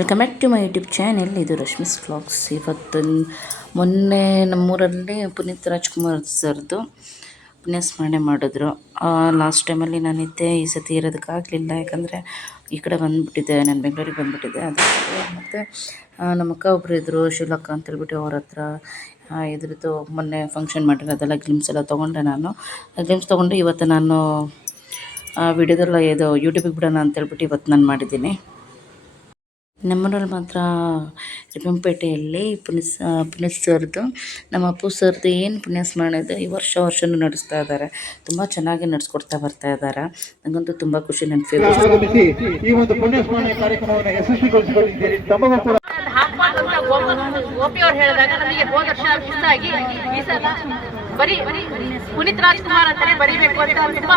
Welcome back to my YouTube channel. ಇದು Rashmi's vlogs. ಇವತ್ತು ಮೊನ್ನೆ ನಮ್ಮೂರಲ್ಲಿ ಪುನೀತ್ ರಾಜ್ಕುಮಾರ್ ಸರ್ದು ಪುಣ್ಯಸ್ಮರಣೆ ಮಾಡಿದ್ರು. ಲಾಸ್ಟ್ ಟೈಮಲ್ಲಿ ನಾನಿದ್ದೆ, ಈ ಸತಿ ಇರೋದಕ್ಕಾಗಲಿಲ್ಲ. ಯಾಕಂದರೆ ಈ ಕಡೆ ಬಂದುಬಿಟ್ಟಿದ್ದೆ, ನಾನು ಬೆಂಗಳೂರಿಗೆ ಬಂದುಬಿಟ್ಟಿದ್ದೆ. ಅದಕ್ಕೆ ಮತ್ತು ನಮ್ಮ ಅಕ್ಕ ಒಬ್ಬರು ಇದ್ದರು, ಶಿಲಕ್ಕ ಅಂತೇಳ್ಬಿಟ್ಟು, ಅವ್ರ ಹತ್ರ ಇದ್ರದ್ದು ಮೊನ್ನೆ ಫಂಕ್ಷನ್ ಮಾಡಿರೋದೆಲ್ಲ ಗ್ಲಿಮ್ಸ್ ಎಲ್ಲ ತೊಗೊಂಡೆ. ನಾನು ಗ್ಲಿಮ್ಸ್ ತೊಗೊಂಡು ಇವತ್ತು ನಾನು ವಿಡಿಯೋದೆಲ್ಲ ಇದು ಯೂಟ್ಯೂಬಿಗೆ ಬಿಡೋಣ ಅಂತೇಳ್ಬಿಟ್ಟು ಇವತ್ತು ನಾನು ಮಾಡಿದ್ದೀನಿ. ನಮ್ಮೂರಲ್ಲಿ ಮಾತ್ರ ರಿಪ್ಪನ್ಪೇಟೆಯಲ್ಲಿ ಪುನೀತ್ ಸರ್ದು, ನಮ್ಮ ಅಪ್ಪು ಸರ್ದು ಏನು ಪುಣ್ಯಸ್ಮರಣೆ ಇದೆ ಈ ವರ್ಷವೂ ನಡೆಸ್ತಾ ಇದ್ದಾರೆ. ತುಂಬ ಚೆನ್ನಾಗಿ ನಡೆಸ್ಕೊಡ್ತಾ ಬರ್ತಾ ಇದ್ದಾರೆ. ನನಗಂತೂ ತುಂಬ ಖುಷಿ. ನನ್ನ ಫೇವ್ರೆಟ್ ಈ ಒಂದು ಪುಣ್ಯಸ್ಮರಣೆ ಕಾರ್ಯಕ್ರಮವನ್ನು ಯಶಸ್ವಿಗೊಳಿಸಿಕೊಂಡಿದ್ದೀರಿ. ತಮಗೂ ಕೂಡ ಗೋಪಿ ಅವ್ರು ಹೇಳಿದಾಗ ನಮಗೆ ಹೋದ ವರ್ಷ ಮಿಸ್ ಆಗಿ ಈ ಸಲ ಬರೀ ಪುನೀತ್ ರಾಜ್ಕುಮಾರ್ ಅಂತಾನೆ ಬರೀಬೇಕು ಅಂತ ತುಂಬಾ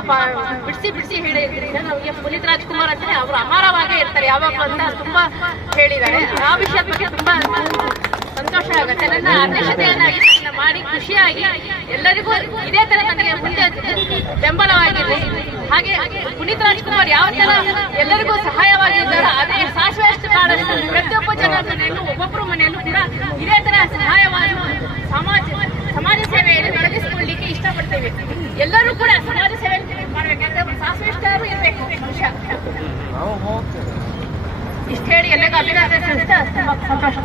ಬಿಡಿಸಿ ಹೇಳಿದ್ರಿಂದ ನಮಗೆ ಪುನೀತ್ ರಾಜ್ಕುಮಾರ್ ಅಂತಾನೆ ಅವರು ಅಮರವಾಗೇ ಇರ್ತಾರೆ ಯಾವಾಗಲೂ ಅಂತ ತುಂಬಾ ಹೇಳಿದ್ದಾರೆ. ಆ ವಿಷಯದ ಬಗ್ಗೆ ತುಂಬಾ ಸಂತೋಷ ಆಗುತ್ತೆ. ನನ್ನ ಅಧ್ಯಕ್ಷತೆಯನ್ನಾಗಿ ಮಾಡಿ ಖುಷಿಯಾಗಿ ಎಲ್ಲರಿಗೂ ಇದೇ ತರ ನನಗೆ ಮುಂದೆ ಬೆಂಬಲವಾಗಿದೆ. ಹಾಗೆ ಪುನೀತ್ ರಾಜ್ಕುಮಾರ್ ಯಾವ ತರ ಎಲ್ಲರಿಗೂ ಸಹಾಯವಾಗಿದ್ದಾರೆ, ಅದೇ ಸಾಸಿವೆಯಷ್ಟು ಕಾಳಷ್ಟು ಪ್ರತಿಯೊಬ್ಬ ಜನರ ಮನೆಯಲ್ಲೂ ಒಬ್ಬೊಬ್ಬರು ಮನೆಯಲ್ಲೂ ಕೂಡ ಇದೇ ತರ ಸಹಾಯವಾಗಿ ಸಮಾಜ ಸೇವೆಯಲ್ಲಿ ತೊಡಗಿಸಿಕೊಳ್ಳಲಿಕ್ಕೆ ಇಷ್ಟಪಡ್ತೇವೆ. ಎಲ್ಲರೂ ಕೂಡ ಸಮಾಜ ಸೇವೆ ಮಾಡಬೇಕಂದ್ರೆ ಸಾಸಿವೆಷ್ಟಾದ್ರೂ ಇರಬೇಕು ಮನುಷ್ಯ. ಇಷ್ಟ ಹೇಳಿ ಎಲ್ಲರಿಗೂ ಅಭಿನಂದನೆ ಸಂತೋಷ.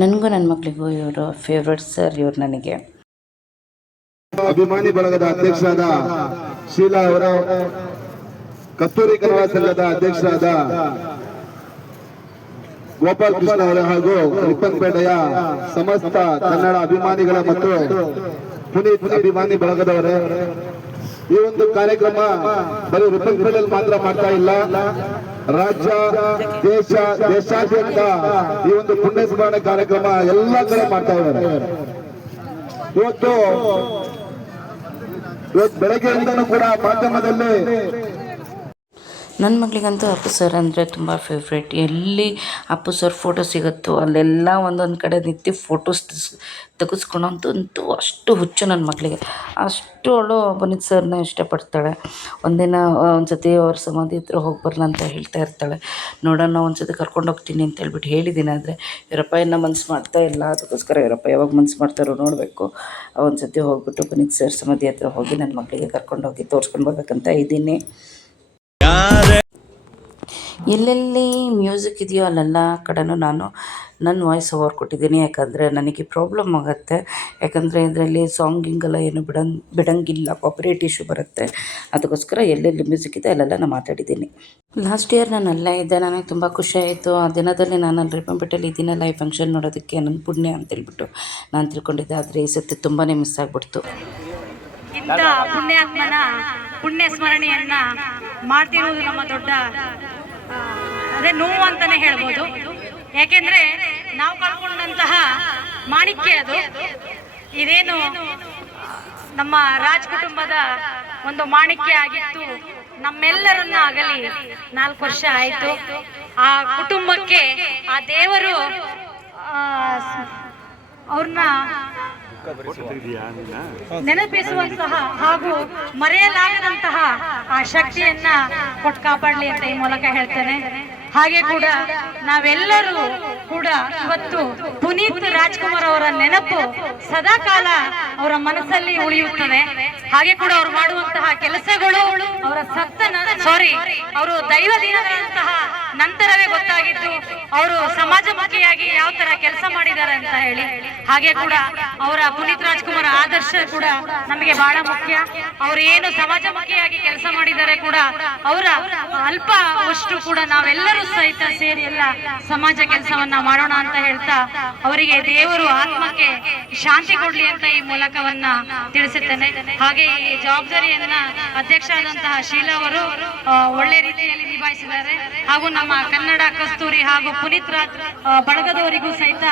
ನನಗೂ ನನ್ನ ಮಕ್ಕಳಿಗೂ ಇವರು ಫೇವ್ರೆಟ್ ಸರ್. ಇವರು ನನಗೆ ಅಭಿಮಾನಿ ಬಳಗದ ಅಧ್ಯಕ್ಷರಾದ ಶೀಲಾ ಅವರ, ಕಸ್ತೂರಿ ಕನ್ನಡ ಸಂಘದ ಅಧ್ಯಕ್ಷರಾದ ಗೋಪಾಲ್ ಕೃಷ್ಣ ಅವರ ಹಾಗೂ ರಿಪ್ಪನ್ಪೇಟೆಯ ಸಮಸ್ತ ಕನ್ನಡ ಅಭಿಮಾನಿಗಳ ಮತ್ತು ಪುನೀತ್ ಅಭಿಮಾನಿ ಬಳಗದವರೇ, ಈ ಒಂದು ಕಾರ್ಯಕ್ರಮ ಬರೀ ರಿಪ್ಪನ್ಪೇಟೆಯಲ್ಲಿ ಮಾತ್ರ ಮಾಡ್ತಾ ಇಲ್ಲ, ರಾಜ್ಯ ದೇಶಾದ್ಯಂತ ಈ ಒಂದು ಪುಣ್ಯಸ್ಮರಣೆ ಕಾರ್ಯಕ್ರಮ ಎಲ್ಲ ಕಡೆ ಮಾಡ್ತಾ ಇದ್ದಾರೆ. ಇವತ್ತು ಬೆಳಗ್ಗೆಯಿಂದನೂ ಕೂಡ ಮಾಧ್ಯಮದಲ್ಲಿ ನನ್ನ ಮಕ್ಕಳಿಗಂತೂ ಅಪ್ಪು ಸರ್ ಅಂದರೆ ತುಂಬ ಫೇವ್ರೇಟ್. ಎಲ್ಲಿ ಅಪ್ಪು ಸರ್ ಫೋಟೋ ಸಿಗುತ್ತೋ ಅಲ್ಲೆಲ್ಲ ಒಂದೊಂದು ಕಡೆ ನಿಂತು ಫೋಟೋಸ್ ತೆಗೆಸ್ಕೊಳೋಂತಂತೂ ಅಷ್ಟು ಹುಚ್ಚು ನನ್ನ ಮಕ್ಕಳಿಗೆ. ಅಷ್ಟು ಅವಳು ಪುನೀತ್ ಸರ್ನ ಇಷ್ಟಪಡ್ತಾಳೆ. ಒಂದಿನ ಒಂದು ಸತಿ ಅವ್ರ ಸಮಾಧಿ ಹತ್ರ ಹೋಗಿ ಬರಲ್ಲ ಅಂತ ಹೇಳ್ತಾ ಇರ್ತಾಳೆ. ನೋಡೋಣ ಒಂದು ಸತಿ ಕರ್ಕೊಂಡು ಹೋಗ್ತೀನಿ ಅಂತ ಹೇಳ್ಬಿಟ್ಟು ಹೇಳಿದ್ದೀನಿ. ಆದರೆ ಇವರಪ್ಪ ಇನ್ನೂ ಮನಸ್ಸು ಮಾಡ್ತಾ ಇಲ್ಲ. ಅದಕ್ಕೋಸ್ಕರ ಇವರಪ್ಪ ಯಾವಾಗ ಮನಸ್ಸು ಮಾಡ್ತಾರೋ ನೋಡಬೇಕು. ಒಂದು ಸತಿ ಹೋಗ್ಬಿಟ್ಟು ಪುನೀತ್ ಸರ್ ಸಮಾಧಿ ಹತ್ರ ಹೋಗಿ ನನ್ನ ಮಕ್ಕಳಿಗೆ ಕರ್ಕೊಂಡೋಗಿ ತೋರಿಸ್ಕೊಂಡು ಬರ್ಬೇಕಂತ ಇದ್ದೀನಿ. ಎಲ್ಲೆಲ್ಲಿ ಮ್ಯೂಸಿಕ್ ಇದೆಯೋ ಅಲ್ಲೆಲ್ಲ ಕಡೆನೂ ನಾನು ನನ್ನ ವಾಯ್ಸ್ ಓವರ್ ಕೊಟ್ಟಿದ್ದೀನಿ. ಯಾಕಂದರೆ ನನಗೆ ಪ್ರಾಬ್ಲಮ್ ಆಗುತ್ತೆ. ಯಾಕಂದರೆ ಇದರಲ್ಲಿ ಸಾಂಗಿಂಗೆಲ್ಲ ಏನು ಬಿಡೋಂಗಿಲ್ಲ, ಕಾಪಿರೈಟ್ ಇಶ್ಯೂ ಬರುತ್ತೆ. ಅದಕ್ಕೋಸ್ಕರ ಎಲ್ಲೆಲ್ಲಿ ಮ್ಯೂಸಿಕ್ ಇದೆ ಅಲ್ಲೆಲ್ಲ ನಾನು ಮಾತಾಡಿದ್ದೀನಿ. ಲಾಸ್ಟ್ ಇಯರ್ ನಾನು ಅಲ್ಲೇ ಇದ್ದೆ. ನನಗೆ ತುಂಬ ಖುಷಿ ಆಯಿತು. ಆ ದಿನದಲ್ಲಿ ನಾನು ಅಲ್ಲಿ ರಿಪ್ಪನ್ಪೇಟೆಯಲ್ಲಿ ಇದ್ದೀನಿ ಲೈವ್ ಫಂಕ್ಷನ್ ನೋಡೋದಕ್ಕೆ. ನನ್ನ ಪುಣ್ಯ ಅಂತೇಳ್ಬಿಟ್ಟು ನಾನು ತಿಳ್ಕೊಂಡಿದ್ದೆ. ಆದರೆ ಈ ಸತಿ ತುಂಬಾ ಮಿಸ್ ಆಗಿಬಿಡ್ತು. ಇಂಥ ಪುಣ್ಯಾತ್ಮನ ಪುಣ್ಯ ಸ್ಮರಣೆಯನ್ನ ಮಾಡ್ತಿರುವುದು ನಮ್ಮ ದೊಡ್ಡ ಅದೇ ನೋವು ಅಂತಾನೆ ಹೇಳ್ಬೋದು. ಯಾಕೆಂದ್ರೆ ನಾವು ಕಳ್ಕೊಂಡಂತಹ ಮಾಣಿಕ್ಯ ಅದು. ಇದೇನು ನಮ್ಮ ರಾಜ್ ಕುಟುಂಬದ ಒಂದು ಮಾಣಿಕ್ಯ ಆಗಿತ್ತು, ನಮ್ಮೆಲ್ಲರನ್ನ ಆಗಲಿ 4 ವರ್ಷ ಆಯಿತು. ಆ ಕುಟುಂಬಕ್ಕೆ ಆ ದೇವರು ಅವ್ರನ್ನ ನೆನಪಿಸುವಂತಹ ಹಾಗೂ ಮರೆಯಲಾಗದಂತಹ ಆ ಶಕ್ತಿಯನ್ನ ಕೊಟ್ಟು ಕಾಪಾಡಲಿ ಅಂತ ಈ ಮೂಲಕ ಹೇಳ್ತೇನೆ. ಹಾಗೆ ಕೂಡ ನಾವೆಲ್ಲರೂ ಕೂಡ ಇವತ್ತು ಪುನೀತ್ ರಾಜ್ಕುಮಾರ್ ಅವರ ನೆನಪು ಸದಾಕಾಲ ಅವರ ಮನಸ್ಸಲ್ಲಿ ಉಳಿಯುತ್ತದೆ. ಹಾಗೆ ಕೂಡ ಅವರು ಮಾಡುವಂತಹ ಕೆಲಸಗಳು ಅವರ ಅವರು ದೈವ ದಿನದಂತಹ ನಂತರವೇ ಗೊತ್ತಾಗಿದ್ದು ಅವರು ಸಮಾಜಮುಖಿಯಾಗಿ ಯಾವ ತರ ಕೆಲಸ ಮಾಡಿದ್ದಾರೆ ಅಂತ ಹೇಳಿ. ಹಾಗೆ ಕೂಡ ಅವರ ಪುನೀತ್ ರಾಜ್ಕುಮಾರ್ ಆದರ್ಶ ಕೂಡ ನಮಗೆ ಬಹಳ ಮುಖ್ಯ. ಅವರು ಏನು ಸಮಾಜಮುಖಿಯಾಗಿ ಕೆಲಸ ಮಾಡಿದ್ದಾರೆ ಕೂಡ ಅವರ ಅಷ್ಟು ಕೂಡ ನಾವೆಲ್ಲರೂ ಸಹಿತ ಸೇರಿ ಎಲ್ಲ ಸಮಾಜ ಕೆಲಸವನ್ನ ಮಾಡೋಣ ಅಂತ ಹೇಳ್ತಾ ಅವರಿಗೆ ದೇವರು ಆತ್ಮಕ್ಕೆ ಶಾಂತಿ ಕೊಡ್ಲಿ ಅಂತ ಈ ಮೂಲಕವನ್ನ ತಿಳಿಸುತ್ತೇನೆ. ಹಾಗೆ ಈ ಜವಾಬ್ದಾರಿಯನ್ನ ಅಧ್ಯಕ್ಷರಾದಂತಹ ಶೀಲಾ ಅವರು ಒಳ್ಳೆ ರೀತಿಯಲ್ಲಿ ನಿಭಾಯಿಸಿದ್ದಾರೆ. ಹಾಗೂ ನಮ್ಮ ಕನ್ನಡ ಕಸ್ತೂರಿ ಹಾಗೂ ಪುನೀತ್ ಬಳಗದವರಿಗೂ ಸಹಿತ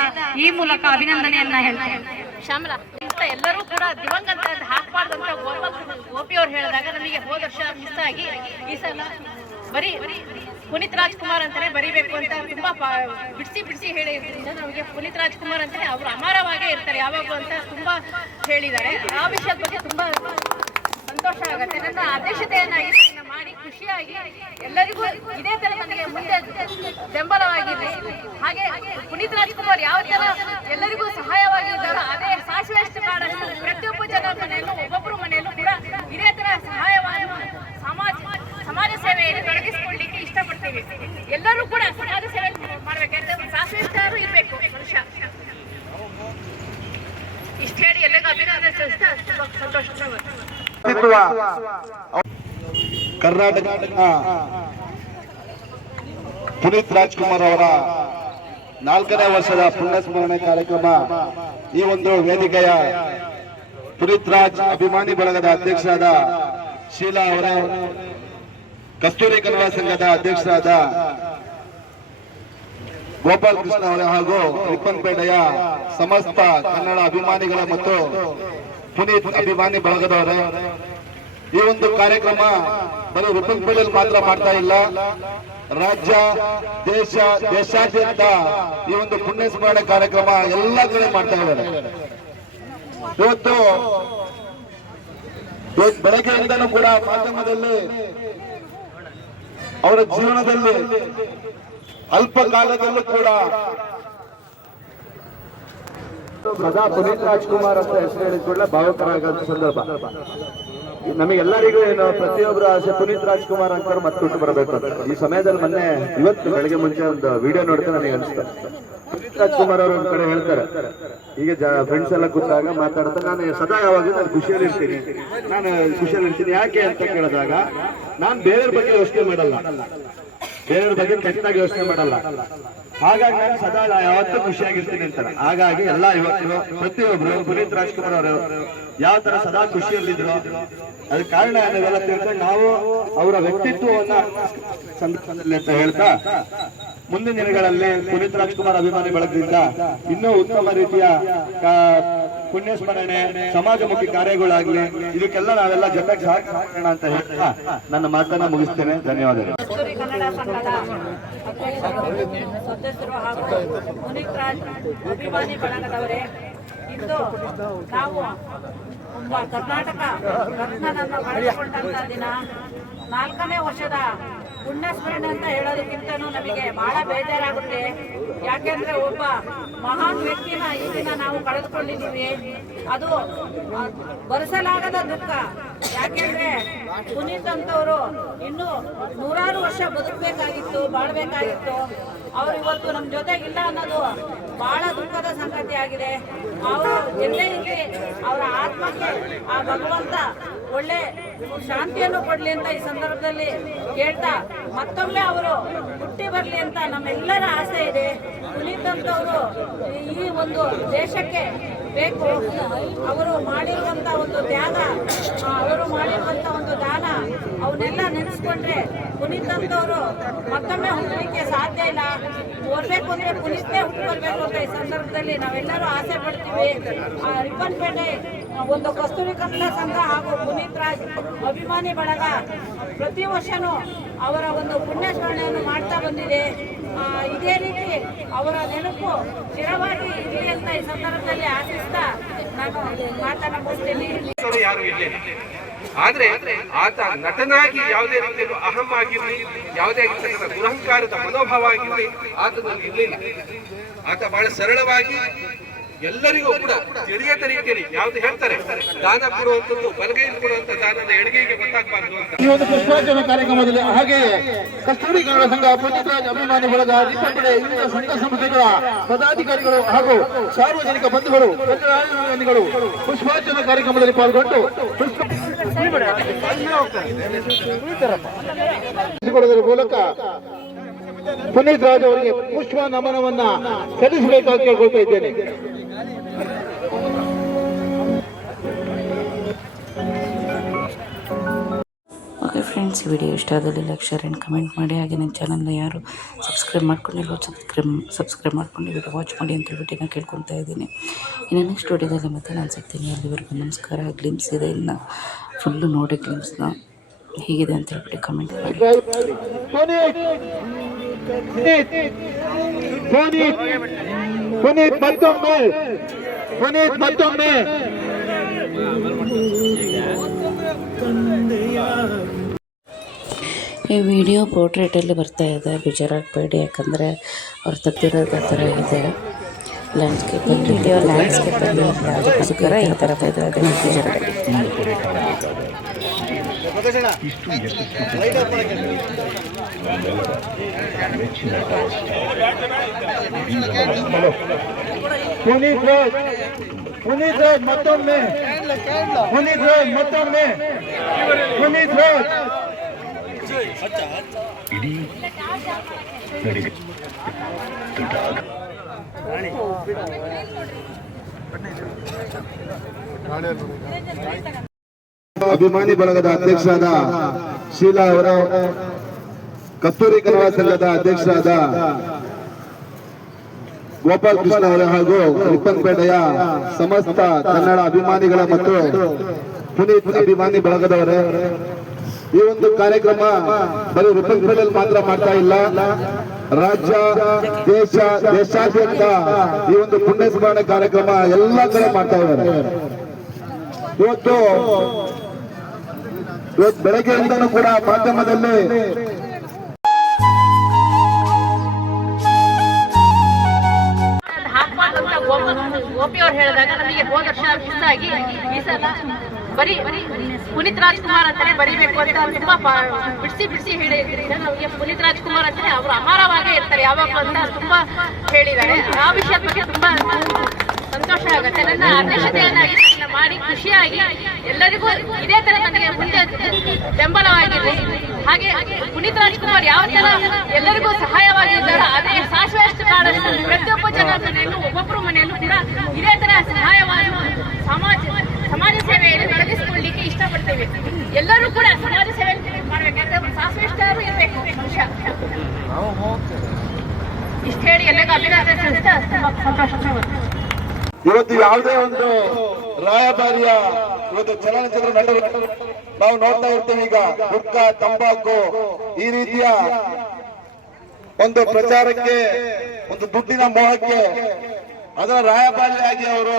ಈ ಮೂಲಕ ಅಭಿನಂದನೆಯನ್ನ ಹೇಳ್ತೇನೆ. ಶ್ಯಾಮಲಾ ಎಲ್ಲರೂ ಕೂಡ ದಿವಂಗತ ಹಾಕಬಾರ್ದಂತ ಗೋಪಿ ಅವ್ರು ಹೇಳಿದಾಗ ನಮಗೆ ಹೋದ ವರ್ಷ ಮಿಸ್ ಆಗಿ ಈ ಸಲ ಬರೀ ಪುನೀತ್ ರಾಜ್ಕುಮಾರ್ ಅಂತಾನೆ ಬರೀಬೇಕು ಅಂತ ತುಂಬಾ ಬಿಡಿಸಿ ಹೇಳಿದ್ರಿಂದ ನಮಗೆ ಪುನೀತ್ ರಾಜ್ಕುಮಾರ್ ಅಂತಾನೆ ಅವರು ಅಮರವಾಗೇ ಇರ್ತಾರೆ ಯಾವಾಗಲೂ ಅಂತ ತುಂಬಾ ಹೇಳಿದ್ದಾರೆ. ಆ ವಿಷಯದ ಬಗ್ಗೆ ತುಂಬಾ ಸಂತೋಷ ಆಗುತ್ತೆ. ನನ್ನ ಅಧ್ಯಕ್ಷತೆಯನ್ನಾಗಿ ಮಾಡಿ ಖುಷಿಯಾಗಿ ಎಲ್ಲರಿಗೂ ಇದೇ ತರ ನನಗೆ ಮುಂದೆ ಬೆಂಬಲವಾಗಿರಲಿ. ಹಾಗೆ ಪುನೀತ್ ರಾಜ್ಕುಮಾರ್ ಯಾವ ತರ ಎಲ್ಲರಿಗೂ ಸಹಾಯವಾಗಿದ್ದಾರೋ ಅದೇ ಸಾಸಿವೆಯಷ್ಟು ಕಾಡಷ್ಟು ಪ್ರತಿಯೊಬ್ಬ ಜನರ ಮನೆಯಲ್ಲೂ ಒಬ್ಬೊಬ್ಬರ ಮನೆಯಲ್ಲೂ ಕೂಡ ಇದೇ ತರ ಸಹಾಯವಾಗಿ ಸಮಾಜ ಸೇವೆಯಲ್ಲಿ ತೊಡಗಿಸಿಕೊಳ್ಳಿಕ್ಕೆ ಇಷ್ಟಪಡ್ತೀವಿ. ಎಲ್ಲರೂ ಕೂಡ ಸಮಾಜ ಸೇವೆ ಮಾಡ್ಬೇಕಂದ್ರೆ ಸಾಸಿವೆಯಷ್ಟು ಇರಬೇಕು ಮನುಷ್ಯ. ಇಷ್ಟ ಹೇಳಿ ಎಲ್ಲರಿಗೂ ಅಭಿನಂದನೆ ಸಂತೋಷ. ಕರ್ನಾಟಕ ಪುನೀತ್ ರಾಜ್ಕುಮಾರ್ ಅವರ 4ನೇ ವರ್ಷದ ಪುಣ್ಯಸ್ಮರಣೆ ಕಾರ್ಯಕ್ರಮ ಈ ಒಂದು ವೇದಿಕೆಯ ಪುನೀತ್ ರಾಜ್ ಅಭಿಮಾನಿ ಬಳಗದ ಅಧ್ಯಕ್ಷರಾದ ಶೀಲಾ ಅವರೇ, ಕಸ್ತೂರಿ ಕನ್ನಡ ಸಂಘದ ಅಧ್ಯಕ್ಷರಾದ ಗೋಪಾಲ್ ಕೃಷ್ಣ ಅವರೇ ಹಾಗೂ ರಿಪ್ಪನ್ಪೇಟೆಯ ಸಮಸ್ತ ಕನ್ನಡ ಅಭಿಮಾನಿಗಳ ಮತ್ತು ಪುನೀತ್ ಅಭಿಮಾನಿ ಬಳಗದವರೇ, ಈ ಒಂದು ಕಾರ್ಯಕ್ರಮ ಬರೀ ರಿಪ್ಪನ್ಪೇಟೆಯಲ್ಲಿ ಮಾತ್ರ ಮಾಡ್ತಾ ಇಲ್ಲ, ರಾಜ್ಯ ದೇಶಾದ್ಯಂತ ಈ ಒಂದು ಪುಣ್ಯ ಸ್ಮರಣೆ ಕಾರ್ಯಕ್ರಮ ಎಲ್ಲ ಕಡೆ ಮಾಡ್ತಾ ಇದ್ದಾರೆ. ಇವತ್ತು ಬೆಳಗ್ಗೆಯಿಂದನೂ ಕೂಡ ಮಾಧ್ಯಮದಲ್ಲಿ ಅವರ ಜೀವನದಲ್ಲಿ ಅಲ್ಪ ಕಾಲದಲ್ಲೂ ಕೂಡ ಸದಾ ಪುನೀತ್ ರಾಜ್ಕುಮಾರ್ ಅಂತ ಹೆಸರು ಹೇಳಿದ ಕೂಡಲೇ ಭಾವುಕರಾಗಂತ ಸಂದರ್ಭ. ನಮಗೆಲ್ಲರಿಗೂ ಏನು ಪ್ರತಿಯೊಬ್ಬರ ಆಸೆ ಪುನೀತ್ ರಾಜ್ಕುಮಾರ್ ಅಂತ ಮತ್ತೊಟ್ಟು ಬರಬೇಕು ಅಂತ. ಈ ಸಮಯದಲ್ಲಿ ಮೊನ್ನೆ ಇವತ್ತು ಬೆಳಗ್ಗೆ ಮುಂಚೆ ಒಂದು ವಿಡಿಯೋ ನೋಡ್ತಾ ನನಗೆ ಅನಿಸ್ತು, ಪುನೀತ್ ರಾಜ್ಕುಮಾರ್ ಅವರು ಒಂದ್ ಕಡೆ ಹೇಳ್ತಾರೆ, ಈಗ ಫ್ರೆಂಡ್ಸ್ ಎಲ್ಲ ಕೂತಾಗ ಮಾತಾಡ್ತಾರೆ, ನಾನು ಸದಾ ಯಾವಾಗಲೂ ನಾನು ಖುಷಿಯಲ್ಲಿರ್ತೀನಿ. ಯಾಕೆ ಅಂತ ಕೇಳಿದಾಗ, ನಾನು ಬೇರೆಯವ್ರ ಬಗ್ಗೆ ಯೋಚನೆ ಮಾಡಲ್ಲ, ಬೇರೆಯವ್ರ ಬಗ್ಗೆ ಕೆಟ್ಟದಾಗಿ ಯೋಚನೆ ಮಾಡಲ್ಲ, ಹಾಗಾಗಿ ನಾನು ಸದಾ ಯಾವತ್ತೂ ಖುಷಿಯಾಗಿರ್ತೀನಿ ಅಂತಾರೆ. ಹಾಗಾಗಿ ಎಲ್ಲ ಇವತ್ತು ಪ್ರತಿಯೊಬ್ರು ಪುನೀತ್ ರಾಜ್ಕುಮಾರ್ ಅವರು ಯಾವ ತರ ಸದಾ ಖುಷಿಯಲ್ಲಿದ್ರು ಅದಕ್ಕೆ ಕಾರಣ ಏನೆಲ್ಲ ತಿಳ್ಕೊಂಡು ನಾವು ಅವರ ವ್ಯಕ್ತಿತ್ವವನ್ನ ಸಂದರ್ಭದಲ್ಲಿ ಅಂತ ಹೇಳ್ತಾ, ಮುಂದಿನ ದಿನಗಳಲ್ಲಿ ಪುನೀತ್ ರಾಜ್ಕುಮಾರ್ ಅಭಿಮಾನಿ ಬಳಗದಿಂದ ಇನ್ನೂ ಉತ್ತಮ ರೀತಿಯ ಪುಣ್ಯ ಸ್ಮರಣೆ, ಸಮಾಜಮುಖಿ ಕಾರ್ಯಗಳಾಗ್ಲಿ, ಇದಕ್ಕೆಲ್ಲ ನಾವೆಲ್ಲ ಜೊತೆಗೆ ಸಹಕರಿಸೋಣ ಅಂತ ಹೇಳ್ತಾ ನನ್ನ ಮಾತನ್ನ ಮುಗಿಸ್ತೇನೆ. ಧನ್ಯವಾದಗಳು. ಕಸ್ತೂರಿ ಕನ್ನಡ ಸಂಘದ ಸದಸ್ಯರು ಹಾಗೂ ಪುನೀತ್ ರಾಜ್ ಅಭಿಮಾನಿ ಬಳಗದವರೇ, ಇಂದು ನಾವು ಒಬ್ಬ ಕರ್ನಾಟಕ ರತ್ನನನ್ನು ಕಳೆದುಕೊಂಡಂತ ದಿನ. 4ನೇ ವರ್ಷದ ಪುಣ್ಯಸ್ಮರಣೆ ಅಂತ ಹೇಳೋದಕ್ಕಿಂತನೂ ನಮಗೆ ಬಹಳ ಬೇಜಾರಾಗುತ್ತೆ. ಯಾಕೆಂದ್ರೆ ಒಬ್ಬ ಮಹಾನ್ ವ್ಯಕ್ತಿನ ಈ ದಿನ ನಾವು ಕಳೆದುಕೊಂಡಿದ್ದೀವಿ. ಅದು ಭರಿಸಲಾಗದ ದುಃಖ. ಯಾಕೆಂದ್ರೆ ಪುನೀತ್ ಅಂತವರು ಇನ್ನೂ 100 ವರ್ಷ ಬದುಕಬೇಕಾಗಿತ್ತು, ಬಾಳ್ಬೇಕಾಗಿತ್ತು. ಅವರು ಇವತ್ತು ನಮ್ಮ ಜೊತೆಗಿಲ್ಲ ಅನ್ನೋದು ಬಹಳ ದುಃಖದ ಸಂಗತಿ ಆಗಿದೆ. ಅವರು ಎಲ್ಲೇ ಇರಲಿ ಅವರ ಆತ್ಮಕ್ಕೆ ಆ ಭಗವಂತ ಒಳ್ಳೆ ಶಾಂತಿಯನ್ನು ಕೊಡ್ಲಿ ಅಂತ ಈ ಸಂದರ್ಭದಲ್ಲಿ ಕೇಳ್ತಾ, ಮತ್ತೊಮ್ಮೆ ಅವರು ಹುಟ್ಟಿ ಬರಲಿ ಅಂತ ನಮ್ಮೆಲ್ಲರ ಆಸೆ ಇದೆ. ಪುನೀತ್ ಅಂತವರು ಈ ಒಂದು ದೇಶಕ್ಕೆ ಬೇಕು. ಅವರು ಮಾಡಿರುವಂತ ಒಂದು ತ್ಯಾಗ, ಅವರು ಮಾಡಿರುವಂತ ಒಂದು ದಾನ, ಅವನ್ನೆಲ್ಲ ನೆನೆಸ್ಕೊಂಡ್ರೆ ಪುನೀತ್ ಅಂತವರು ಮತ್ತೊಮ್ಮೆ ಹುಟ್ಟಲಿಕ್ಕೆ ಸಾಧ್ಯ ಇಲ್ಲ. ಓರ್ಬೇಕು ಅಂದ್ರೆ ಪುನೀತ್ನೇ ಹುಟ್ಟು ಬರ್ಬೇಕು ಅಂತ ಈ ಸಂದರ್ಭದಲ್ಲಿ ನಾವೆಲ್ಲರೂ ಆಸೆ ಪಡ್ತೀವಿ. ರಿಪ್ಪನ್ಪೇಟೆ ಒಂದು ಕಸ್ತೂರಿ ಕನ್ನಡ ಸಂಘ ಹಾಗೂ ಪುನೀತ್ ರಾಜ್ ಅಭಿಮಾನಿ ಬಳಗ ಪ್ರತಿ ವರ್ಷನೂ ಅವರ ಒಂದು ಪುಣ್ಯ ಸ್ಮರಣೆಯನ್ನು ಮಾಡ್ತಾ ಬಂದಿದೆ. ಇದೇ ರೀತಿ ಅವರ ನೆನಪು ಸ್ಥಿರವಾಗಿ ಇರಲಿ ಅಂತ ಈ ಸಂದರ್ಭದಲ್ಲಿ ಆಶಿಸ್ತಾ ನಾನು ಮಾತನ್ನ ಮುಗಿಸ್ತೀನಿ. ಯಾರು ಇರಲಿಲ್ಲ, ಆದ್ರೆ ಆತ ನಟನಾಗಿ ಯಾವುದೇ ರೀತಿಯಲ್ಲೂ ಅಹಂ ಆಗಿರ್ಲಿ, ಯಾವುದೇ ಆಗಿರ್ತಕ್ಕಂಥ ದುರಹಂಕಾರದ ಮನೋಭಾವ ಆಗಿರ್ಲಿ ಆತನಲ್ಲಿ ಇರಲಿಲ್ಲ. ಆತ ಬಹಳ ಸರಳವಾಗಿ ಎಲ್ಲರಿಗೂ ಕೂಡ ತಿಳಿಯದ ರೀತಿಯಲ್ಲಿ ಯಾವ್ದು ಹೇಳ್ತಾರೆ, ದಾನ ಕೊಡುವಂಥದ್ದು ಬಲಗೈಯಲ್ಲಿ ಕೊಡುವಂತ ದಾನದ ಎಡಗೈಗೆ ಗೊತ್ತಾಗಬಾರ್ದು ಅಂತ. ಈ ಒಂದು ಪುಷ್ಪಾರ್ಚನೆ ಕಾರ್ಯಕ್ರಮದಲ್ಲಿ ಹಾಗೆಯೇ ಕಸ್ತೂರಿ ಕನ್ನಡ ಸಂಘ, ಪುನೀತ್ ರಾಜ್ ಅಭಿಮಾನಿ ಬಳಗ, ರಿಪ್ಪನ್ಪೇಟೆ ವಿವಿಧ ಸಂಘ ಸಂಸ್ಥೆಗಳ ಪದಾಧಿಕಾರಿಗಳು ಹಾಗೂ ಸಾರ್ವಜನಿಕ ಬಂಧುಗಳು, ಕನ್ನಡ ಪುಷ್ಪಾರ್ಚನೆ ಕಾರ್ಯಕ್ರಮದಲ್ಲಿ ಪಾಲ್ಗೊಂಡು ಮೂಲಕ ಪುನೀತ್ ರಾಜ್ ಅವರಿಗೆ ಪುಷ್ಪ ನಮನವನ್ನ ಸಲ್ಲಿಸಬೇಕಾಗಿ ಕೇಳ್ಕೊಳ್ತಾ ಇದ್ದೇನೆ. ಓಕೆ ಫ್ರೆಂಡ್ಸ್, ಈ ವಿಡಿಯೋ ಇಷ್ಟ ಆದಲ್ಲಿ ಲೈಕ್, ಶೇರ್ ಆ್ಯಂಡ್ ಕಮೆಂಟ್ ಮಾಡಿ. ಹಾಗೆ ನನ್ನ ಚಾನಲ್ನ ಯಾರು ಸಬ್ಸ್ಕ್ರೈಬ್ ಮಾಡ್ಕೊಂಡಿಲ್ವೋ ಸಬ್ಸ್ಕ್ರೈಬ್ ಮಾಡ್ಕೊಂಡು ವಿಡಿಯೋ ವಾಚ್ ಮಾಡಿ ಅಂತ ಹೇಳ್ಬಿಟ್ಟು ನಾನು ಕೇಳ್ಕೊತಾ ಇದ್ದೀನಿ. ಇನ್ನು ನೆಕ್ಸ್ಟ್ ವಿಡಿಯೋದಲ್ಲಿ ಮತ್ತೆ ನಾನು ಸಿಗ್ತೀನಿ. ಅಲ್ಲಿವರೆಗೂ ನಮಸ್ಕಾರ. ಗ್ಲಿಮ್ಸ್ ಇದೆ, ಇನ್ನು ಫುಲ್ಲು ನೋಡಿ ಗ್ಲಿಮ್ಸ್ನ ಹೇಗಿದೆ ಅಂತ ಹೇಳ್ಬಿಟ್ಟು ಕಮೆಂಟ್ ಮಾಡಿ. ಪುನೀತ್ ಮತ್ತೊಮ್ಮೆ ಈ ವಿಡಿಯೋ ಪೋರ್ಟ್ರೇಟಲ್ಲಿ ಬರ್ತಾ ಇದೆ, ಬೇಜಾರಾಗಬೇಡಿ. ಯಾಕಂದರೆ ಅವ್ರು ತೆಗ್ದಿರೋದು ಆ ಥರ ಇದೆ. ಲ್ಯಾಂಡ್ಸ್ಕೇಪಲ್ಲಿ ವಿಡಿಯೋ ಲ್ಯಾಂಡ್ಸ್ಕೇಪಲ್ಲಿ ಅದಕ್ಕೋಸ್ಕರ ಈ ಥರ ಬರ್ತಾ ಇದೆ, ಬೇಜಾರಾಗಬೇಡಿ. ಪುನೀತ್ ರಾಜ್ ಮತ್ತೊಮ್ಮೆ ಪುನೀತ್ ರಾಜ್ ಇಡೀ ನಡಿಗೆ ಅಭಿಮಾನಿ ಬಳಗದ ಅಧ್ಯಕ್ಷರಾದ ಶೀಲಾ ಅವರ, ಕಸ್ತೂರಿ ಕನ್ನಡ ಸಂಘದ ಅಧ್ಯಕ್ಷರಾದ ಗೋಪಾಲ್ ಕೃಷ್ಣ ಅವರ ಹಾಗೂ ರಿಪ್ಪನ್ಪೇಟೆಯ ಸಮಸ್ತ ಕನ್ನಡ ಅಭಿಮಾನಿಗಳ ಮತ್ತು ಪುನೀತ್ ಅಭಿಮಾನಿ ಬಳಗದವರೇ, ಈ ಒಂದು ಕಾರ್ಯಕ್ರಮ ಬರೀ ರಿಪ್ಪನ್ಪೇಟೆಯಲ್ಲಿ ಮಾತ್ರ ಮಾಡ್ತಾ ಇಲ್ಲ, ರಾಜ್ಯ ದೇಶಾದ್ಯಂತ ಈ ಒಂದು ಪುಣ್ಯ ಸ್ಮರಣೆ ಕಾರ್ಯಕ್ರಮ ಎಲ್ಲ ಕಡೆ ಮಾಡ್ತಾ ಇದ್ದಾರೆ. ಇವತ್ತು ಬೆಳಗ್ಗೆಯಿಂದನೂ ಕೂಡ ಮಾಧ್ಯಮದಲ್ಲಿ ಗೋಪಿ ಅವ್ರು ಹೇಳಿದಾಗ ನಮಗೆ ಹೋದ ವರ್ಷ ಮಿಸ್ ಆಗಿ ಈ ಸಲ ಬರೀ ಪುನೀತ್ ರಾಜ್ಕುಮಾರ್ ಅಂತಾನೆ ಬರೀಬೇಕು ಅಂತ ತುಂಬಾ ಬಿಡಿಸಿ ಹೇಳಿದ್ರಿಂದ ನಮಗೆ ಪುನೀತ್ ರಾಜ್ಕುಮಾರ್ ಅಂತಾನೆ ಅವರು ಅಮರವಾಗೇ ಇರ್ತಾರೆ ಯಾವಾಗಲೂ ಅಂತ ತುಂಬಾ ಹೇಳಿದ್ದಾರೆ. ಆ ವಿಷಯದ ಬಗ್ಗೆ ತುಂಬಾ ಸಂತೋಷ ಆಗುತ್ತೆ. ನನ್ನ ಅಧ್ಯಕ್ಷತೆಯನ್ನಾಗಿ ಮಾಡಿ ಖುಷಿಯಾಗಿ ಎಲ್ಲರಿಗೂ ಇದೇ ತರ ನನಗೆ ಮುಂದೆ ಬೆಂಬಲವಾಗಿರಲಿ. ಹಾಗೆ ಪುನೀತ್ ರಾಜ್ಕುಮಾರ್ ಯಾವ ತರ ಎಲ್ಲರಿಗೂ ಸಹಾಯವಾಗಿದ್ದಾರೆ ಅದೇ ಸಾಸಿವೆಯಷ್ಟು ಕಾಳಷ್ಟು ಪ್ರತಿಯೊಬ್ಬ ಜನರ ಮನೆಯಲ್ಲೂ ಒಬ್ಬೊಬ್ಬರ ಮನೆಯಲ್ಲೂ ಕೂಡ ಇದೇ ತರ ಸಹಾಯವಾಗಿ ಸಮಾಜ ಸೇವೆಯಲ್ಲಿ ತೊಡಗಿಸಿಕೊಳ್ಳಲಿಕ್ಕೆ ಇಷ್ಟಪಡ್ತೇವೆ. ಎಲ್ಲರೂ ಕೂಡ ಸಮಾಜ ಸೇವೆ ಮಾಡಬೇಕಂದ್ರೆ ಸಾಸಿವೆಷ್ಟಾದ್ರೂ ಇರಬೇಕು ಮನುಷ್ಯ. ಇಷ್ಟ ಹೇಳಿ ಎಲ್ಲರಿಗೂ ಅಭಿನಂದನೆ ಸಲ್ಲಿಸ್ತಾ ತುಂಬಾ ಸಂತೋಷ. ಇವತ್ತು ಯಾವುದೇ ಒಂದು ರಾಯಭಾರಿಯ ಇವತ್ತು ಚಲನಚಿತ್ರ ನಟರು ನಾವು ನೋಡ್ತಾ ಇರ್ತೇವೆ. ಈಗ ಗುಟ್ಕ, ತಂಬಾಕು ಈ ರೀತಿಯ ಒಂದು ಪ್ರಚಾರಕ್ಕೆ, ಒಂದು ದುಡ್ಡಿನ ಮೋಹಕ್ಕೆ ಅದರ ರಾಯಭಾರಿಯಾಗಿ ಅವರು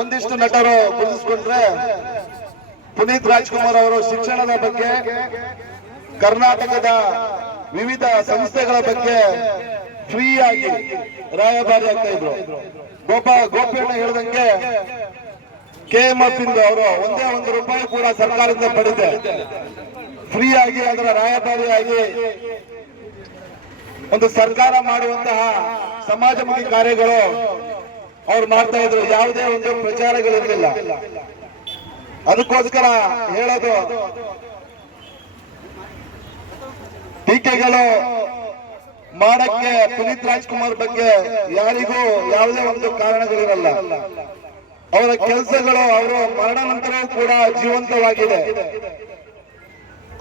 ಒಂದಿಷ್ಟು ನಟರು ಗುರುತಿಸಿಕೊಂಡ್ರೆ, ಪುನೀತ್ ರಾಜ್ಕುಮಾರ್ ಅವರು ಶಿಕ್ಷಣದ ಬಗ್ಗೆ, ಕರ್ನಾಟಕದ ವಿವಿಧ ಸಂಸ್ಥೆಗಳ ಬಗ್ಗೆ ಫ್ರೀ ಆಗಿ ರಾಯಭಾರಿ ಆಗ್ತಾ ಇದ್ರು. ಗೋಪಿಯಣ್ಣ ಹೇಳಿದಂಗೆ KMF ಇಂದ ಅವರು ಒಂದೇ ₹1 ಕೂಡ ಸರ್ಕಾರದಿಂದ ಪಡೆದೆ ಫ್ರೀ ಆಗಿ ಅದರ ರಾಯಭಾರಿಯಾಗಿ ಒಂದು ಸರ್ಕಾರ ಮಾಡುವಂತಹ ಸಮಾಜಮುಖಿ ಕಾರ್ಯಗಳು ಅವ್ರು ಮಾಡ್ತಾ ಇದ್ರು. ಯಾವುದೇ ಒಂದು ಪ್ರಚಾರಗಳಿರಲಿಲ್ಲ. ಅದಕ್ಕೋಸ್ಕರ ಹೇಳೋದು, ಟೀಕೆಗಳು ಮಾಡಕ್ಕೆ ಪುನೀತ್ ರಾಜ್ಕುಮಾರ್ ಬಗ್ಗೆ ಯಾರಿಗೂ ಯಾವುದೇ ಒಂದು ಕಾರಣಗಳಿರಲ್ಲ. ಅವರ ಕೆಲಸಗಳು ಅವರು ಮರಣ ನಂತರ ಕೂಡ ಜೀವಂತವಾಗಿದೆ.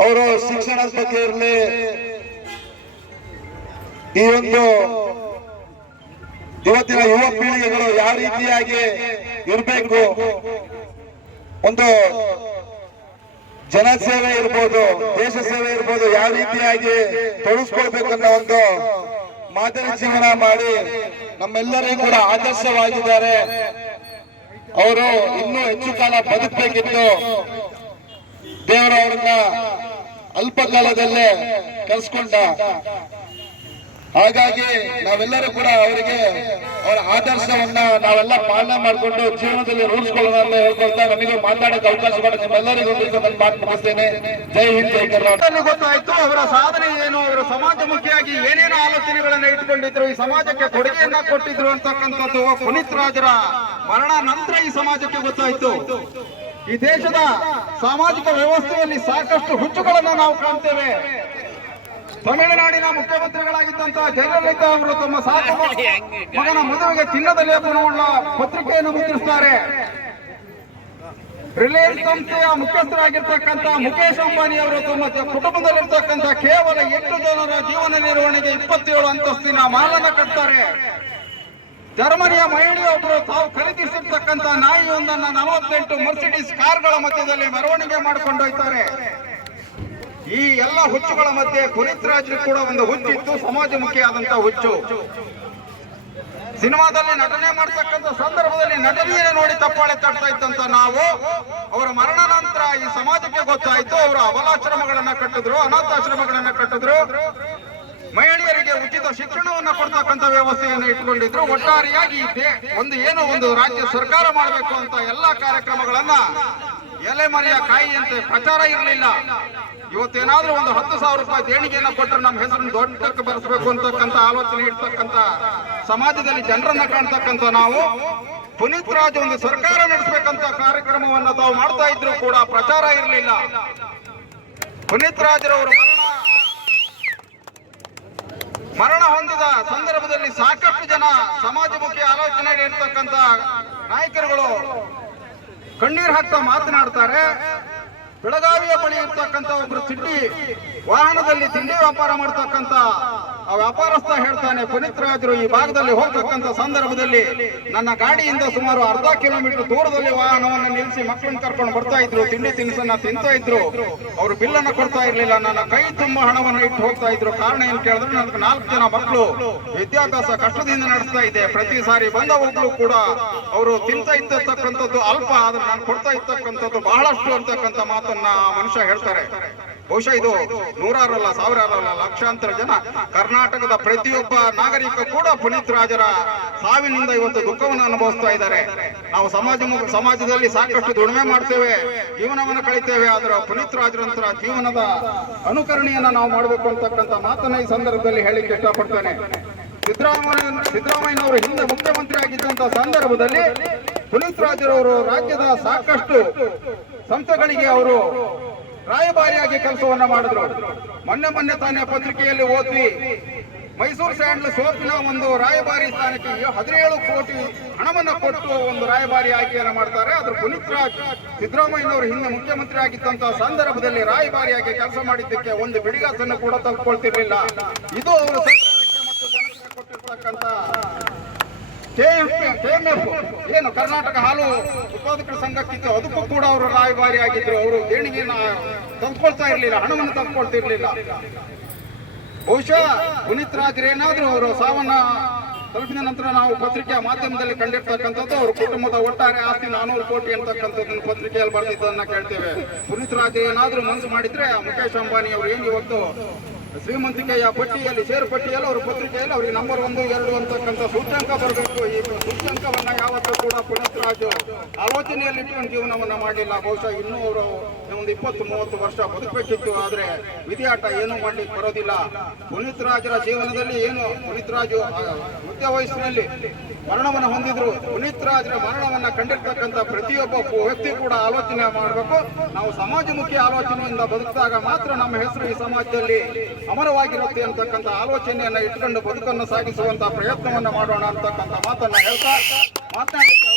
ಅವರು ಶಿಕ್ಷಣದ ಬಗ್ಗೆ ಇರಲಿ, ಈ ಒಂದು ಇವತ್ತಿನ ಯುವ ಪೀಳಿಗೆಗಳು ಯಾವ ರೀತಿಯಾಗಿ ಇರಬೇಕು, ಒಂದು ಜನಸೇವೆ ಇರ್ಬೋದು, ದೇಶ ಸೇವೆ ಇರ್ಬೋದು, ಯಾವ ರೀತಿಯಾಗಿ ತೊಡಗಿಸ್ಕೊಳ್ಬೇಕನ್ನೋ ಒಂದು ಮಾದರಿ ಜೀವನ ಮಾಡಿ ನಮ್ಮೆಲ್ಲರಿಗೂ ಕೂಡ ಆದರ್ಶವಾಗಿದ್ದಾರೆ. ಅವರು ಇನ್ನೂ ಹೆಚ್ಚು ಕಾಲ ಬದುಕಬೇಕಿತ್ತು. ದೇವರು ಅವರನ್ನ ಅಲ್ಪ ಕಾಲದಲ್ಲೇ ಕರೆಸ್ಕೊಂಡ. ಹಾಗಾಗಿ ನಾವೆಲ್ಲರೂ ಕೂಡ ಅವರಿಗೆ ಅವರ ಆದರ್ಶವನ್ನ ನಾವೆಲ್ಲ ಪಾಲನೆ ಮಾಡಿಕೊಂಡು ಜೀವನದಲ್ಲಿ ರೂಢಿಸ್ಕೊಳ್ಳೋಣ ಅಂತ ಹೇಳ್ಕೊಳ್ತಾ ನಮಗೆ ಮಾತಾಡಕ್ಕೆ ಅವಕಾಶ ಮಾಡಿ ನಿಮ್ಮೆಲ್ಲರಿಗೂ ನಾನು ಮಾತು ಮುಗಿಸ್ತೇನೆ. ಜೈ ಹಿಂದ್, ಜೈ ಕರ್ನಾಟಕ. ಗೊತ್ತಾಯ್ತು ಅವರ ಸಾಧನೆ ಏನು, ಅವರ ಸಮಾಜಮುಖಿಯಾಗಿ ಏನೇನು ಆಲೋಚನೆಗಳನ್ನ ಇಟ್ಕೊಂಡಿದ್ರು, ಈ ಸಮಾಜಕ್ಕೆ ಕೊಡುಗೆಯನ್ನ ಕೊಟ್ಟಿದ್ರು ಅಂತಕ್ಕಂಥದ್ದು ಪುನೀತ್ ರಾಜರ ಮರಣ ನಂತರ ಈ ಸಮಾಜಕ್ಕೆ ಗೊತ್ತಾಯ್ತು. ಈ ದೇಶದ ಸಾಮಾಜಿಕ ವ್ಯವಸ್ಥೆಯಲ್ಲಿ ಸಾಕಷ್ಟು ಹುಚ್ಚುಗಳನ್ನ ನಾವು ಕಾಣ್ತೇವೆ. ತಮಿಳುನಾಡಿನ ಮುಖ್ಯಮಂತ್ರಿಗಳಾಗಿದ್ದಂತಹ ಜಯಲಲಿತಾ ಅವರು ತಮ್ಮ ಸಾಕು ಮಗನ ಮದುವೆಗೆ ಚಿನ್ನದ ಲೇಪನವುಳ್ಳ ಪತ್ರಿಕೆಯನ್ನು ಮುದ್ರಿಸುತ್ತಾರೆ. ರಿಲಯನ್ಸ್ ಸಂಸ್ಥೆಯ ಮುಖ್ಯಸ್ಥರಾಗಿರ್ತಕ್ಕಂಥ ಮುಖೇಶ್ ಅಂಬಾನಿ ಅವರು ತಮ್ಮ ಕುಟುಂಬದಲ್ಲಿರ್ತಕ್ಕಂಥ ಕೇವಲ 8 ಜನರ ಜೀವನ ನಿರ್ವಹಣೆಗೆ 27 ಅಂತಸ್ತಿನ ಮಾಲನ್ನ ಕಟ್ತಾರೆ. ಜರ್ಮನಿಯ ಮಹಿಳೆಯೊಬ್ಬರು ತಾವು ಖರೀದಿಸಿರ್ತಕ್ಕಂಥ ನಾಯಿಯೊಂದನ್ನ 48 ಮರ್ಸಿಡೀಸ್ ಕಾರ್ಗಳ ಮಧ್ಯದಲ್ಲಿ ಮೆರವಣಿಗೆ ಮಾಡಿಕೊಂಡು ಹೋಗ್ತಾರೆ. ಈ ಎಲ್ಲ ಹುಚ್ಚುಗಳ ಮಧ್ಯೆ ಪುನೀತ್ ರಾಜ್ ಕೂಡ ಒಂದು ಹುಚ್ಚಿತ್ತು, ಸಮಾಜಮುಖಿಯಾದಂತಹ ಹುಚ್ಚು. ಸಿನಿಮಾದಲ್ಲಿ ನಟನೆ ಮಾಡ್ತಕ್ಕಂಥ ಸಂದರ್ಭದಲ್ಲಿ ನಟನೆಯನ್ನು ನೋಡಿ ಚಪ್ಪಾಳೆ ತಟ್ತಾ ಇದ್ದಂತ ನಾವು ಅವರ ಮರಣ ನಂತರ ಈ ಸಮಾಜಕ್ಕೆ ಗೊತ್ತಾಯ್ತು. ಅವರು ಅಬಲಾಶ್ರಮಗಳನ್ನ ಕಟ್ಟಿದ್ರು, ಅನಾಥಾಶ್ರಮಗಳನ್ನ ಕಟ್ಟಿದ್ರು, ಮಹಿಳೆಯರಿಗೆ ಉಚಿತ ಶಿಕ್ಷಣವನ್ನ ಕೊಡ್ತಕ್ಕಂಥ ವ್ಯವಸ್ಥೆಯನ್ನು ಇಟ್ಕೊಂಡಿದ್ರು. ಒಟ್ಟಾರೆಯಾಗಿ ಒಂದು ರಾಜ್ಯ ಸರ್ಕಾರ ಮಾಡಬೇಕು ಅಂತ ಎಲ್ಲಾ ಕಾರ್ಯಕ್ರಮಗಳನ್ನ ಎಲೆಮರೆಯ ಕಾಯಿಯಂತೆ ಪ್ರಚಾರ ಇರಲಿಲ್ಲ. ಇವತ್ತೇನಾದ್ರೂ ಒಂದು 10,000 ರೂಪಾಯಿ ದೇಣಿಗೆಯನ್ನ ಕೊಟ್ಟರೆ ನಮ್ಮ ಹೆಸರನ್ನು ದೊಡ್ಡಕ್ಕೆ ಬರೆಸಬೇಕು ಅಂತಕ್ಕಂಥ ಆಲೋಚನೆ ಇರ್ತಕ್ಕಂಥ ಸಮಾಜದಲ್ಲಿ ಜನರನ್ನ ಕಾಣ್ತಕ್ಕಂಥ ನಾವು ಪುನೀತ್ ರಾಜ್ ಒಂದು ಸರ್ಕಾರ ನಡೆಸಬೇಕಂತ ಕಾರ್ಯಕ್ರಮವನ್ನ ತಾವು ಮಾಡ್ತಾ ಇದ್ರು ಕೂಡ ಪ್ರಚಾರ ಇರಲಿಲ್ಲ. ಪುನೀತ್ ರಾಜ್ರವರು ಮರಣ ಹೊಂದಿದ ಸಂದರ್ಭದಲ್ಲಿ ಸಾಕಷ್ಟು ಜನ ಸಮಾಜಮುಖಿ ಆಲೋಚನೆ ಇರ್ತಕ್ಕಂಥ ನಾಯಕರುಗಳು ಕಣ್ಣೀರು ಹಾಕ್ತಾ ಮಾತನಾಡ್ತಾರೆ. ಬೆಳಗಾವಿಯ ಬಳಿ ಇರ್ತಕ್ಕಂಥ ಒಬ್ರು ತಿಂಡಿ ವಾಹನದಲ್ಲಿ ತಿಂಡಿ ವ್ಯಾಪಾರ ಮಾಡ್ತಕ್ಕಂಥ ಆ ವ್ಯಾಪಾರಸ್ಥ ಹೇಳ್ತಾನೆ, ಪುನೀತ್ ರಾಜ್ರು ಈ ಭಾಗದಲ್ಲಿ ಹೋಗ್ತಕ್ಕಂಥ ಸಂದರ್ಭದಲ್ಲಿ ನನ್ನ ಗಾಡಿಯಿಂದ ಸುಮಾರು ಅರ್ಧ ಕಿಲೋಮೀಟರ್ ದೂರದಲ್ಲಿ ವಾಹನವನ್ನು ನಿಲ್ಲಿಸಿ ಮಕ್ಕಳನ್ನ ಕರ್ಕೊಂಡು ಬರ್ತಾ ಇದ್ರು, ತಿಂಡಿ ತಿನಿಸನ್ನ ತಿಂತಾ ಇದ್ರು. ಅವರು ಬಿಲ್ಲನ್ನು ಕೊಡ್ತಾ ಇರ್ಲಿಲ್ಲ, ನನ್ನ ಕೈ ತುಂಬ ಹಣವನ್ನು ಇಟ್ಟು ಹೋಗ್ತಾ ಇದ್ರು. ಕಾರಣ ಏನ್ ಕೇಳಿದ್ರೆ ನನಗೆ 4 ಜನ ಮಕ್ಕಳು ವಿದ್ಯಾಭ್ಯಾಸ ಕಷ್ಟದಿಂದ ನಡೆಸ್ತಾ ಇದೆ. ಪ್ರತಿ ಸಾರಿ ಬಂದ ಒಬ್ರು ಕೂಡ ಅವರು ತಿಂತಾ ಇರ್ತಕ್ಕಂಥದ್ದು ಅಲ್ಪ, ಆದ್ರೆ ನಾನು ಕೊಡ್ತಾ ಇರ್ತಕ್ಕಂಥದ್ದು ಬಹಳಷ್ಟು ಅಂತಕ್ಕಂಥ ಮಾತನ್ನ ಮನುಷ್ಯ ಹೇಳ್ತಾರೆ. ಬಹುಶಃ ಇದು ನೂರಾರಲ್ಲ, ಸಾವಿರಾರಲ್ಲ, ಲಕ್ಷಾಂತರ ಜನ ಕರ್ನಾಟಕದ ಪ್ರತಿಯೊಬ್ಬ ನಾಗರಿಕ ಕೂಡ ಪುನೀತ್ ರಾಜರ ಸಾವಿನಿಂದ ಇವತ್ತು ದುಃಖವನ್ನು ಅನುಭವಿಸ್ತಾ ಇದ್ದಾರೆ. ನಾವು ಸಮಾಜದಲ್ಲಿ ಸಾಕಷ್ಟು ದುಡಿಮೆ ಮಾಡ್ತೇವೆ, ಜೀವನವನ್ನು ಕಳಿತೇವೆ, ಆದ್ರೆ ಪುನೀತ್ ರಾಜರಂತರ ಜೀವನದ ಅನುಕರಣೆಯನ್ನ ನಾವು ಮಾಡಬೇಕು ಅಂತಕ್ಕಂಥ ಮಾತನ್ನ ಈ ಸಂದರ್ಭದಲ್ಲಿ ಹೇಳಿಕ್ಕೆ ಇಷ್ಟಪಡ್ತೇನೆ. ಸಿದ್ದರಾಮಯ್ಯನವರು ಹಿಂದೆ ಮುಖ್ಯಮಂತ್ರಿ ಆಗಿದ್ದಂತ ಸಂದರ್ಭದಲ್ಲಿ ಪುನೀತ್ ರಾಜರವರು ರಾಜ್ಯದ ಸಾಕಷ್ಟು ಸಂಸ್ಥೆಗಳಿಗೆ ಅವರು ರಾಯಭಾರಿಯಾಗಿ ಕೆಲಸವನ್ನ ಮಾಡಿದ್ರು. ಮೊನ್ನೆ ತಾನೇ ಪತ್ರಿಕೆಯಲ್ಲಿ ಓದಿ ಮೈಸೂರು ಸ್ಯಾಂಡಲ್ ಸೋಪಿನ ಒಂದು ರಾಯಭಾರಿ ಸ್ಥಾನಕ್ಕೆ 17 ಕೋಟಿ ಹಣವನ್ನು ಕೊಟ್ಟು ಒಂದು ರಾಯಭಾರಿ ಆಯ್ಕೆಯನ್ನು ಮಾಡ್ತಾರೆ. ಆದ್ರೆ ಪುನೀತ್ ರಾಜ್ ಸಿದ್ದರಾಮಯ್ಯನವರು ಹಿಂದೆ ಮುಖ್ಯಮಂತ್ರಿ ಆಗಿದ್ದಂತಹ ಸಂದರ್ಭದಲ್ಲಿ ರಾಯಭಾರಿಯಾಗಿ ಕೆಲಸ ಮಾಡಿದ್ದಕ್ಕೆ ಒಂದು ಬಿಡಿಗಾಸನ್ನು ಕೂಡ ತೆಗೆದುಕೊಳ್ತಿರ್ಲಿಲ್ಲ. ಇದು ಅವರು ಸರ್ಕಾರಕ್ಕೆ ಮತ್ತು ಜನತೆಗೆ ಕೊಟ್ಟಿರ್ತಕ್ಕಂಥ KMF ಏನು ಕರ್ನಾಟಕ ಹಾಲು ಉತ್ಪಾದಕರ ಸಂಘಕ್ಕಿತ್ತು, ಅದಕ್ಕೂ ಕೂಡ ಅವರು ರಾಯಭಾರಿ ಆಗಿದ್ರು. ಅವರು ದೇಣಿಗೆಯನ್ನ ತೆಗೆದುಕೊಳ್ತಾ ಇರ್ಲಿಲ್ಲ, ಹಣವನ್ನು ತೆಗೆದುಕೊಳ್ತಿರ್ಲಿಲ್ಲ. ಬಹುಶಃ ಪುನೀತ್ ರಾಜ್ರೇನಾದ್ರೂ ಅವರು ಸಾವನ್ನ ತಲುಪಿದ ನಂತರ ನಾವು ಪತ್ರಿಕೆಯ ಮಾಧ್ಯಮದಲ್ಲಿ ಕಂಡಿರ್ತಕ್ಕಂಥದ್ದು ಅವರ ಕುಟುಂಬದ ಒಟ್ಟಾರೆ ಆಸ್ತಿ 400 ಕೋಟಿ ಅಂತಕ್ಕಂಥದ್ದನ್ನು ಪತ್ರಿಕೆಯಲ್ಲಿ ಬರೆದಿದ್ದನ್ನ ಕೇಳ್ತೇವೆ. ಪುನೀತ್ ರಾಜ್ ಏನಾದ್ರೂ ಮನಸ್ಸು ಮಾಡಿದ್ರೆ ಮುಖೇಶ್ ಅಂಬಾನಿ ಅವರು ಏನು ಇವತ್ತು ಶ್ರೀಮಂತಿಕೆಯ ಪಟ್ಟಿಯಲ್ಲಿ ಷೇರು ಪಟ್ಟಿಯಲ್ಲಿ ಅವರ ಪತ್ರಿಕೆಯಲ್ಲಿ ಅವರಿಗೆ ನಂಬರ್ 1, 2 ಅಂತಕ್ಕಂಥ ಸೂಚ್ಯಂಕ ಬರಬೇಕು. ಈ ಸೂಚ್ಯಂಕವನ್ನ ಯಾವತ್ತೂ ಕೂಡ ಪುನೀತ್ ರಾಜ್ ಆಲೋಚನೆಯಲ್ಲಿ ಇಟ್ಕೊಂಡು ಜೀವನವನ್ನ ಮಾಡಲಿಲ್ಲ. ಬಹುಶಃ ಇನ್ನೂ ಅವರು ಒಂದು 20-30 ವರ್ಷ ಬದುಕಬೇಕಿತ್ತು, ಆದ್ರೆ ವಿಧಿಯಾಟ ಏನೂ ಮಾಡ್ಲಿಕ್ಕೆ ಬರೋದಿಲ್ಲ. ಪುನೀತ್ ರಾಜರ ಜೀವನದಲ್ಲಿ ಏನು ಪುನೀತ್ ರಾಜು ಮಧ್ಯ ವಯಸ್ಸಿನಲ್ಲಿ ಮರಣವನ್ನು ಹೊಂದಿದ್ರು. ಪುನೀತ್ ರಾಜರ ಮರಣವನ್ನ ಕಂಡಿರ್ತಕ್ಕಂಥ ಪ್ರತಿಯೊಬ್ಬ ವ್ಯಕ್ತಿ ಕೂಡ ಆಲೋಚನೆ ಮಾಡಬೇಕು. ನಾವು ಸಮಾಜಮುಖಿ ಆಲೋಚನೆಯಿಂದ ಬದುಕಿದಾಗ ಮಾತ್ರ ನಮ್ಮ ಹೆಸರು ಈ ಸಮಾಜದಲ್ಲಿ ಅಮರವಾಗಿರುತ್ತೆ ಅಂತಕ್ಕಂಥ ಆಲೋಚನೆಯನ್ನ ಇಟ್ಕೊಂಡು ಬದುಕನ್ನು ಸಾಗಿಸುವಂತ ಪ್ರಯತ್ನವನ್ನ ಮಾಡೋಣ ಅಂತಕ್ಕಂಥ ಮಾತನ್ನ ಹೇಳ್ತಾ ಮಾತನಾಡಲಿಕ್ಕೆ